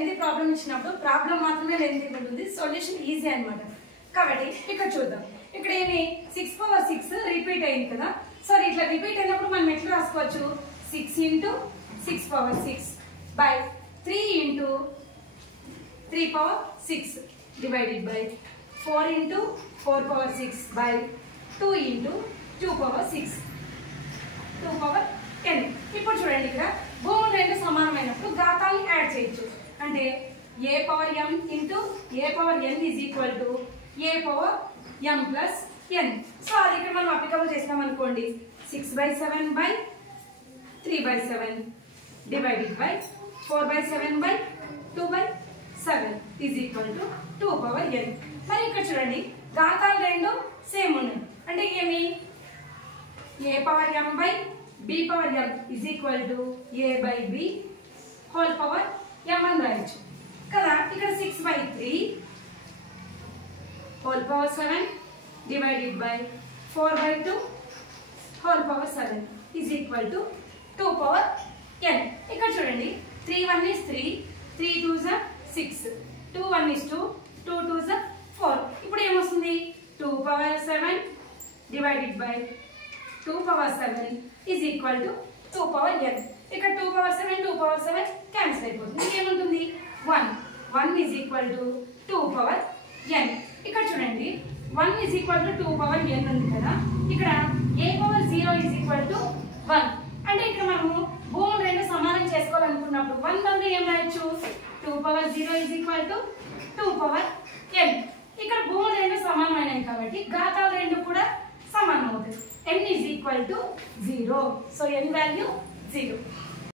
Lengthy problem ఇచ్చినప్పుడు problem మాత్రమే lengthy ఉంటుంది, సొల్యూషన్ ఈజీ అన్నమాట. కాబట్టి ఇక్కడ చూద్దాం. ఇక్కడ ఏమి 6 పవర్ 6 రిపీట్ అయింది కదా. సో ఇట్లా రిపీట్ అయినప్పుడు మనం ఎట్లా రాసుకోవచ్చు, 6 into 6 power 6 by 3 into 3 power 6 divided by 4 into 4 power 6 by 2 into 2 power 6 2 power n. ఇప్పుడు చూడండి, ఇక్కడ భూములు రెండు సమానమైనప్పుడు ఘాతాన్ని యాడ్ చేయొచ్చు. అంటే a power m into a power n is equal to a power m plus n. So అది ఇక్కడ మనం అప్లికబుల్ చేసినాం అనుకోండి, 6/7 by 3/7 divided by 4/7 by 2/7 is equal to 2 power n. మరి ఇక్కడ చూడండి, ఘాతాలు రెండు సేమ్ ఉన్నాయి. అంటే ఏమి, a power m by b power m is equal to a by b whole power m అని రాయొచ్చు కదా. ఇక్కడ 6/3 whole power 7 divided by 4/2 whole power 7 is equal to 2 power n. ఇక్కడ చూడండి, 3 1 is 3, 3 2s are 6, 2 1 is 2, 2 2s are 4. ఇప్పుడు ఏమొస్తుంది, 2 power 7 divided by 2 power 7 is equal to 2 power n. ఇక్కడ 2 power 7 2 power 7 cancel అయిపోతుంది. ఏముంటుంది, 1 is equal to 2 power n. ఇక్కడ చూడండి, 1 is equal to 2 power n ఉంది కదా. ఇక్కడ a power 0 is equal to 1. అంటే ఇక్కడ మనము భూములు రెండు సమానం చేసుకోవాలనుకున్నప్పుడు 1 బదులు ఏం రాయొచ్చు, 2 power 0 is equal to 2 power n. ఇక్కడ భూములు రెండు సమానమైనవి కాబట్టి ఘాతాలు రెండు కూడా సమానం అవుతాయి. n is equal to 0. So n value 0.